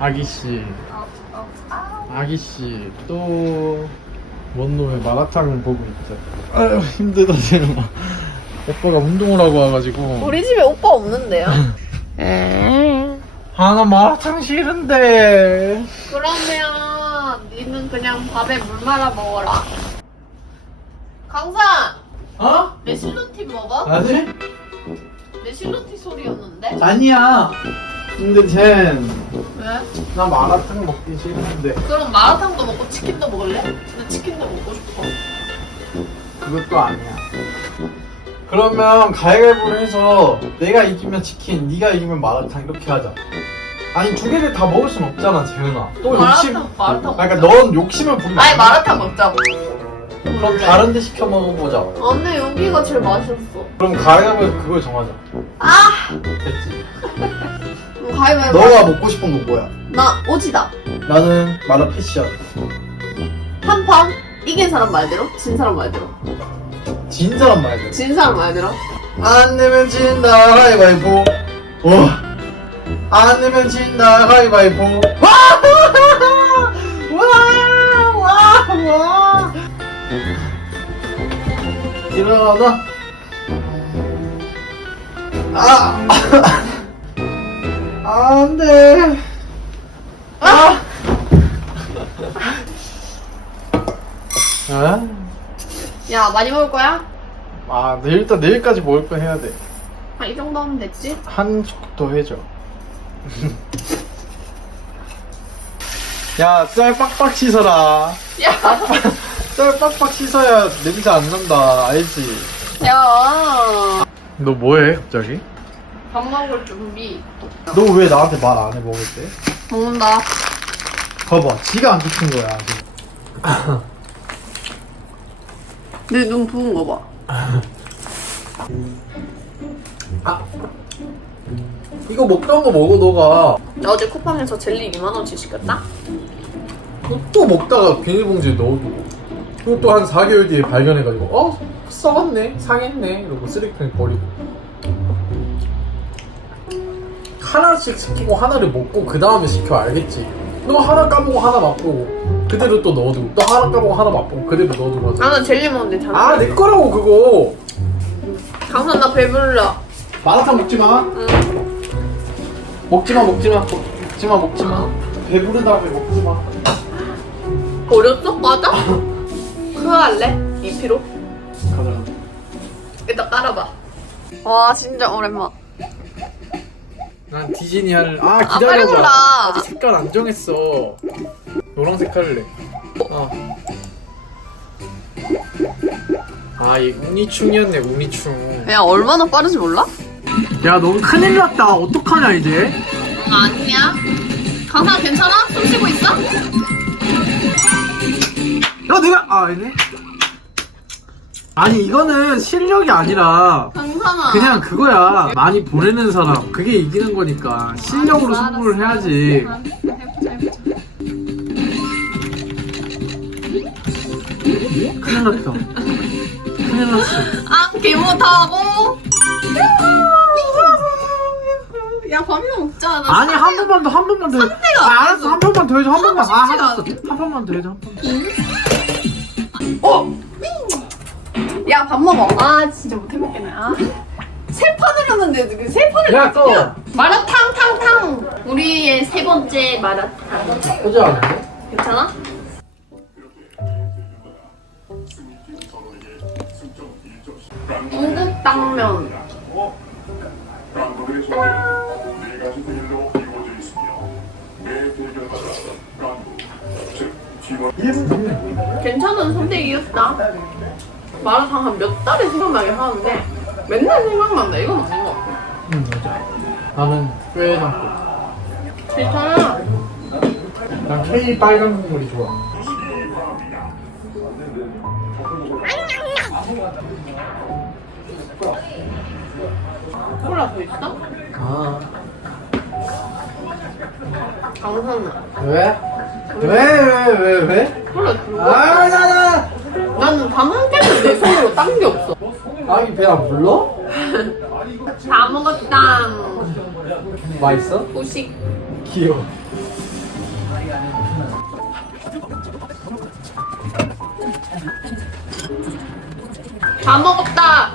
아기씨. 아기씨 또뭔 놈의 마라탕을 보고 있죠? 아유 힘들다 쟤는 오빠가 운동을 하고 와가지고. 우리 집에 오빠 없는데요? 아 나 마라탕 싫은데 그러면 니는 그냥 밥에 물 말아 먹어라. 강산, 어? 내 실로티 먹어? 아니? 내 실로티 소리였는데? 아니야 근데 쟨나 왜? 마라탕 먹기 싫은데 그럼 마라탕도 먹고 치킨도 먹을래? 나 치킨도 먹고 싶어. 그것도 아니야 그러면 가위바위보를 해서 내가 이기면 치킨 네가 이기면 마라탕 이렇게 하자 아니 두 개를 다 먹을 순 없잖아 재은아 또 욕심 마라탕, 마라탕 아, 먹자. 그러니까 넌 욕심을 부리면 아니 안 돼. 마라탕 먹자고. 그럼 다른 데 시켜 먹어보자 아, 근데 여기가 제일 맛있었어. 그럼 가위바위보 그걸 정하자 아! 됐지 그럼 가위바위보. 너가 먹고 싶은 거 뭐야? 나 오지다. 나는 마라 패션 한 판. 이긴 사람 말대로, 진 사람 말대로. 진 사람 말이야 진 사람 말대로. 안 내면 진다 가위바위보. 와. 안 내면 진다 가위바위보. 와 와와! 일어나. 아! 안 돼. 아! 아? 야, 많이 먹을 거야? 아, 내 일단 내일까지 먹을 거 해야 돼. 아, 이 정도 하면 됐지? 한척더 해줘. 야, 쌀 빡빡 씻어라. 야! 쌀 빡빡 씻어야 냄새 안 난다. 알지? 야! 너 뭐해, 갑자기? 밥 먹을 준비. 너 왜 나한테 말 안 해, 먹을 때? 먹는다. 봐봐, 지가 안 시킨 거야, 지금. 내 눈 부은 거 봐. 이거 먹던 거 먹어, 너가. 나 어제 쿠팡에서 젤리 2만 원치 시켰다? 또 먹다가 비닐봉지에 넣어두고. 또한 4개월 뒤에 발견해가지고, 어? 썩었네? 상했네? 이러고 쓰레기통에 버리고. 하나씩 시키고 하나를 먹고 그 다음에 시켜 알겠지? 너 하나 까보고 하나 맛보고 그대로 또 넣어두고 또 하나 까보고 하나 맛보고 그대로 넣어두고 하자. 아, 나 젤리 먹는데 잘 아, 내 거라고 그거. 강산 나 배불러. 마라탕 먹지 마. 응. 먹지 마, 먹지 마, 먹- 먹지 마, 먹지 마. 배부르다고 먹지 마. 버렸어? 맞아? 그거 할래? 2피로? 가자. 일단 깔아봐. 와, 진짜 오랜만. 난 디즈니 할. 아 아, 빨리 골라. 아직 색깔 안 정했어. 노란색 할래. 어. 아, 이 우니충이었네, 우니충. 야, 얼마나 빠른지 몰라? 야, 너무 큰일 났다. 어떡하냐, 이제? 아니야. 강산 괜찮아? 숨 쉬고 있어? 야, 내가, 아, 아니네. 아니, 이거는 실력이 아니라, 강산아. 그냥 그거야. 많이 보내는 사람. 그게 이기는 거니까. 실력으로 알았어, 승부를. 해야지. 큰일 났다. 큰일 났어. 아, 개 못하고. 야, 밥이나 먹자. 나 아니 한 번만 더 한 번만 더. 상대가 아, 안 알았어. 한 번만 더 해줘 한 번만. 아 쉽지가 알았어. 한 번만 더 해줘 한 번. 어! 야, 밥 먹어. 아, 진짜 못 해먹겠네. 아. 세 판을 하는데 그세 판을 야 또. 마라탕 탕 탕 우리의 세 번째 마라탕 나쁘지 않은데? 괜찮아? 중국 당면 깐부의 소개는 네 가지 비밀로 이루어져 있으며 매 대결마다 깐부, 즉 팀원 1분 정도. 괜찮은 선택이었다 마라탕 한 몇 달에 생각나게 하는데 맨날 생각난다 이건 아닌 것 같아 응 맞아. 나는 담고. 괜찮아 난 K 빨간 국물이 좋아. 콜라도 있어? 아 강산아 왜? 왜 왜 왜 왜? 콜라 아 나나 나는 단한 개도 내 손으로 딴 게 없어 아니 배안 불러? 다 먹었다 맛있어? 후식 귀여워 다 먹었다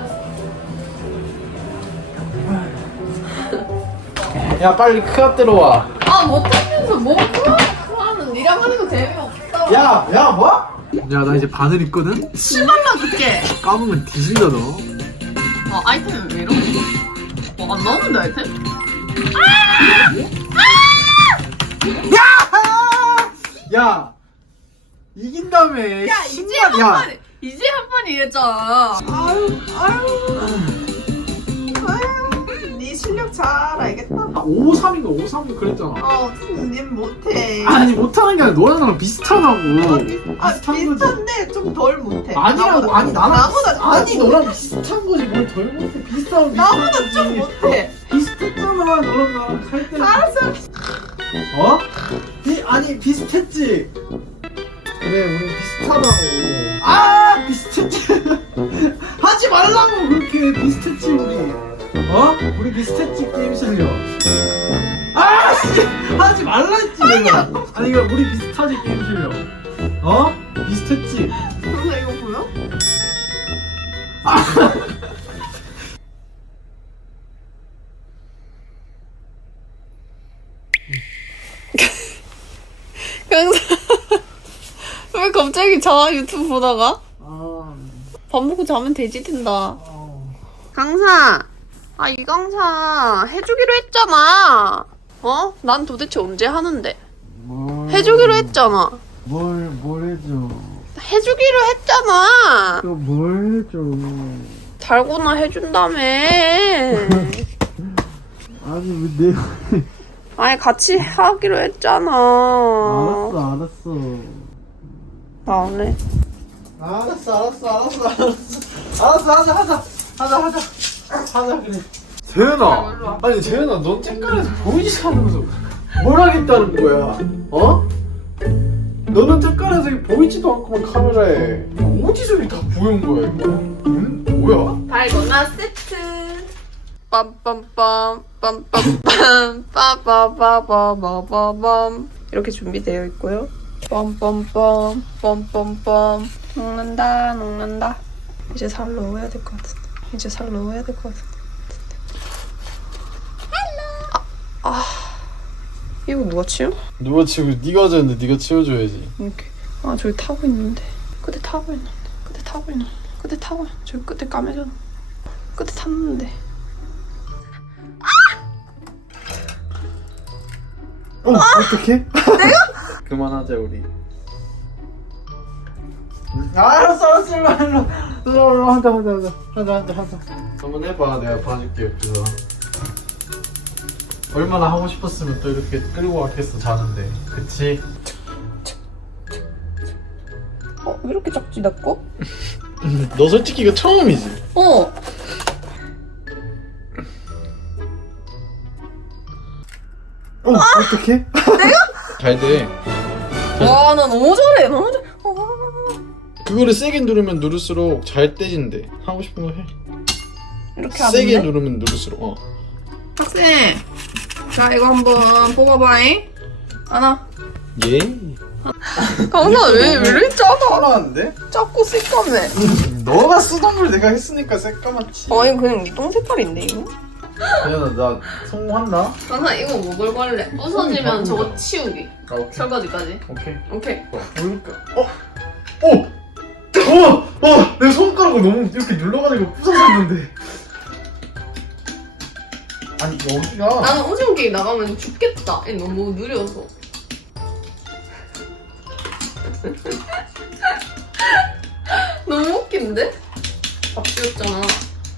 야 빨리 크압 들어와. 아 못하면서 뭐 그만 그만은 니랑 하는 거 재미없다. 야, 야 뭐? 야 나 이제 바늘 있거든. 10만만 줄게. 까보면 뒤질려 너. 어 아이템 왜 이러지? 뭐안 나오는데 아이템? 야 이긴다며. 야 이제 10만, 한 야. 판. 이제 한 판 이겼잖아. 아유, 아유. 잘 알겠다. 5-3인가 5-3도 그랬잖아. 어, 님 못해. 아니 못하는 게 아니라 너랑 나랑 비슷하다고. 아, 비슷한 거지. 비슷한데 좀 덜 못해. 아니라고 나보다- 아니 나랑 나보다 좀 아니 못해. 너랑 비슷한 거지 뭘 덜 못해 비슷하고 나보다 비슷한 좀. 못해. 비슷했잖아 너랑 나랑 할 때. 알았어. 어? 비, 아니 비슷했지. 그래 우리 비슷하다고. 아 비슷했지. 하지 말라고 그렇게 비슷했지 우리. 어? 우리 비슷했지 게임 실력. 아 씨! 하지 말라 했지 내가. 아니 이거 우리 비슷하지 게임 실력. 어? 비슷했지. 근데 이거 보여? 강사 왜 갑자기 자 유튜브 보다가 아. 밥 먹고 자면 되지 된다. 어. 강사 아 이 강사 해주기로 했잖아. 어? 난 도대체 언제 하는데? 뭘, 해주기로 했잖아. 뭘, 뭘 해줘. 해주기로 했잖아. 또 뭘 해줘. 달고나 해준다며. 아니, 왜 내가. 아니 같이 하기로 했잖아. 알았어, 알았어. 나안 해. 알았어, 알았어, 알았어, 알았어. 알았어, 하자, 하자. 하자, 하자. 하자, 그래. 재현아. 아니, 재현아, 넌 책가에서 보이지 않으면서 뭘 하겠다는 거야? 어? 너는 책가에서 보이지도 않고만 카메라에 어디서 이다 보여온 거야, 이거? 응? 뭐야? 달고나 세트. 빰빰빰 빰빰빰 빠바바바바바밤 이렇게 준비되어 있고요. 빰빰빰 빰빰빰 녹는다 녹는다. 이제 살 넣어야 될 것 같은데. 이제 살 넣어야 될 것 같은데. 아, 아 이거 누가 치워? 누가 치고 네가 하자는데 네가 치워줘야지. 이렇게 아 저기 타고 있는데 끝에 타고 있는데 끝에 타고 있는데 끝에 타고 있 저기 끝에 까매졌 끝에 탔는데 어, 어떡해? 내가? 그만하자, 우리. 알았어, 알았어, 일로, 일로. 일로, 일로, 하자, 하자, 하자. 하자, 하자, 하자. 한번 해봐, 내가 봐줄게, 옆에서. 얼마나 하고 싶었으면 또 이렇게 끌고 왔겠어, 자는데. 그치? 어 왜 이렇게 작지 내 거? 너 솔직히 이거 처음이지? 어 어, 어떡해? 내가? 잘 돼. 와, 나 너무 잘해, 너무 잘해. 어. 그거를 세게 누르면 누를수록 잘 떼진대. 하고 싶은 거 해. 이렇게 세게 하는데? 누르면 누를수록, 어. 학생, 자 이거 한번 뽑아봐잉. 하나. 예? 강사 왜, 왜 이렇게 작아? 잘하는데? 작고 새까매. 너가 쓰던 걸 내가 했으니까 새까맣지. 아니, 그냥 똥 색깔인데, 이거? 대현아 나 성공한다. 강사 이거 먹을 걸래. 부서지면 저거 치우기. 아 오케이. 설거지까지. 오케이. 오케이. 어, 보일까? 어? 어? 어! 어! 내 손가락을 너무 이렇게 눌러가지고 부서졌는데. 아니 여기가 나는 오징어 게임 나가면 죽겠다. 얘 너무 느려서. 너무 웃긴데? 밥 지웠잖아.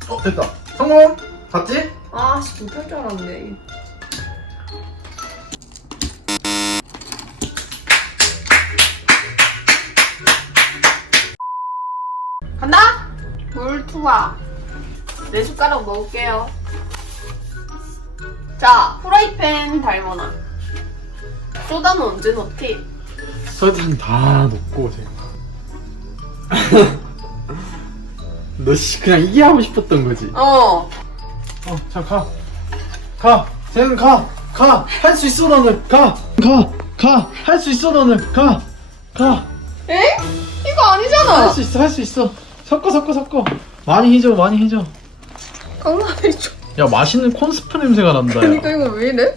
어 됐다. 성공. 봤지? 아씨 못할 줄 알았네. 간다. 물 투하. 네 숟가락 넣을게요. 자, 프라이팬 달거나. 소다는 언제 넣지? 설탕 다 넣고 제가. 너 씨, 그냥 이게 하고 싶었던 거지. 어. 어, 자, 가. 가. 쟤는 가. 가. 할 수 있어, 너는. 가. 가. 가. 할 수 있어, 너는. 가. 가. 에? 이거 아니잖아. 할수 있어, 할 수 있어. 섞어, 섞어, 섞어. 많이 해줘, 많이 해줘. 강남이 좀. 야, 맛있는 콘스프 냄새가 난다. 야. 그니까 이거 왜 이래?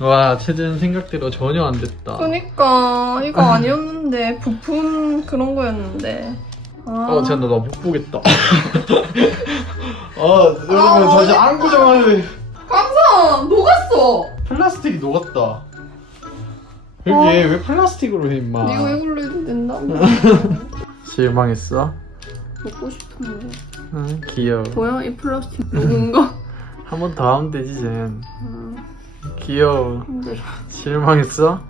와, 체제는 생각대로 전혀 안 됐다. 그니까 이거 아니었는데 부품 그런 거였는데. 아. 어, 쟤 나, 나못 보겠다. 어, 여러분, 아, 다시. 안구 정화를. 강산 녹았어. 플라스틱이 녹았다. 여기 왜 플라스틱으로 해, 임마. 이거 이걸로 해도 된다. 실망했어? 먹고 싶은데. 응, 귀여워. 뭐야 이 플라스틱 녹은 거? 한 번 더 하면 되지, 쟤. 음, 귀여워. 힘들어. 실망했어?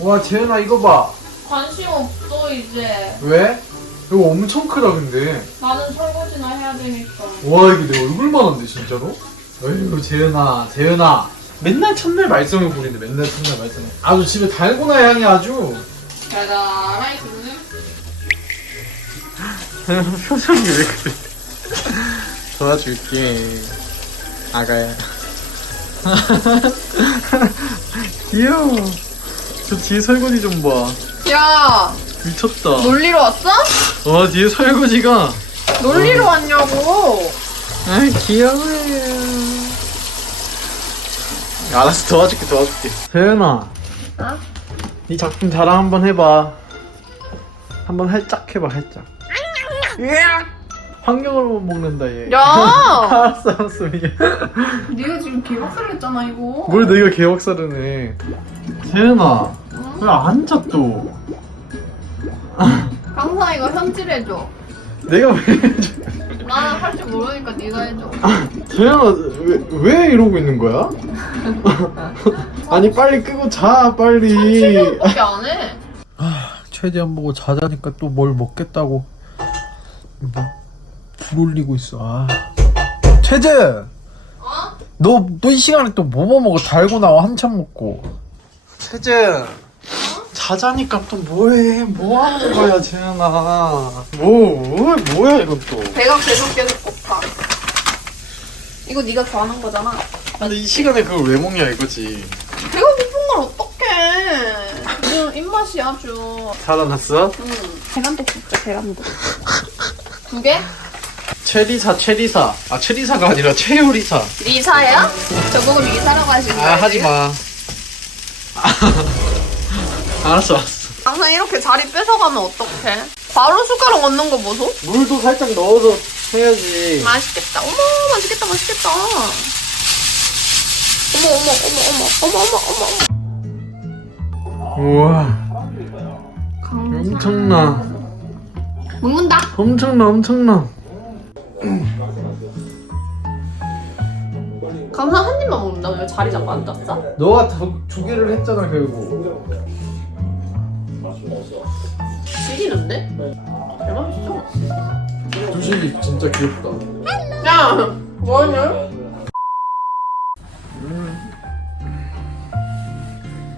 와, 재현아, 이거 봐. 관심 없어 이제 왜? 이거 엄청 크다, 근데. 나는 설거지나 해야 되니까 와, 이게 내 얼굴만한데, 진짜로? 어이구, 재현아, 재현아. 맨날 첫날 말썽을 부리는데, 맨날 첫날 말썽을. 아주 집에 달고나 향이 아주. 달달하게 있네 표정이 왜 그래? 도와줄게. 아가야. 귀여워. 저 뒤에 설거지 좀 봐. 야 미쳤다. 놀리러 왔어? 와, 뒤에 설거지가. 놀리러 왔냐고. 아, 귀여워요. 알았어, 도와줄게, 도와줄게. 세연아. 어? 네 작품 자랑 한번 해봐. 한번 살짝 해봐, 살짝. 환경을 못 먹는다, 얘. 야. 알았어, 알았어, 미안. 네가 지금 개박살 냈잖아 이거. 뭘 내가 개박살을 해. 세연아. 왜 앉아 또? 강사 이거 현질해줘. 내가 왜? 나는 할 줄 모르니까 네가 해줘. 세연아, 왜, 왜 이러고 있는 거야? 아니, 빨리 끄고 자, 빨리. 밖에 안 해. 최대한 보고 자자니까 또 뭘 먹겠다고 뭐, 불 올리고 있어 아. 최재 어? 너너 이 시간에 또 뭐 먹어 달고 나와 한참 먹고 최재 자자니까 또 뭐해 뭐 하는 거야 재현아 뭐 뭐야 이건 또 배가 계속 계속 고파. 이거 네가 좋아하는 거잖아. 근데 이 시간에 그걸 왜 먹냐 이거지 배가 고픈 걸 어떡해. 입맛이 아주. 살아났어? 응. 계란도 진짜 계란도. 두 개? 최리사 최리사 아 최리사가 아니라 최요리사 리사야? 저보고 리사라고 하시는 거예요? 아 하지마 알았어 알았어 항상 이렇게 자리 뺏어가면 어떡해? 바로 숟가락 얹는 거 보소? 물도 살짝 넣어서 해야지. 맛있겠다. 어머, 맛있겠다, 맛있겠다. 어머, 어머, 어머, 어머, 어머, 어머, 어머. 우와. 엄청나. 먹는다. 엄청나, 엄청나. 감사 한 입만 먹는다. 왜 자리 잡고 앉았어? 너가 두, 두 개를 했잖아, 결국. 지리는데? 대박이죠? 두식이 진짜 귀엽다. 야, 뭐하냐?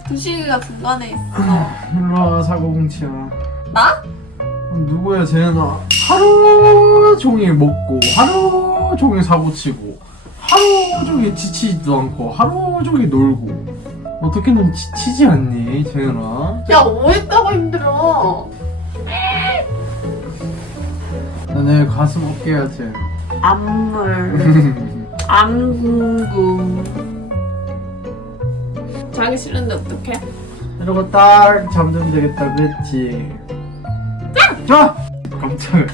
두식이가 중간에 있어. 일로와, 사고뭉치야. 나? 누구야, 재현아? 하루 종일 먹고, 하루 종일 사고치고, 하루 종일 지치지도 않고, 하루 종일 놀고. 어떻게든 지치지 않니, 재현아? 야, 뭐 했다고 힘들어? 나 내일 가슴 어깨 해야지. 안물. 안 궁금. 자기 싫은데 어떡해? 이러고 딱 잠들면 되겠다 그랬지 자! 깜짝이야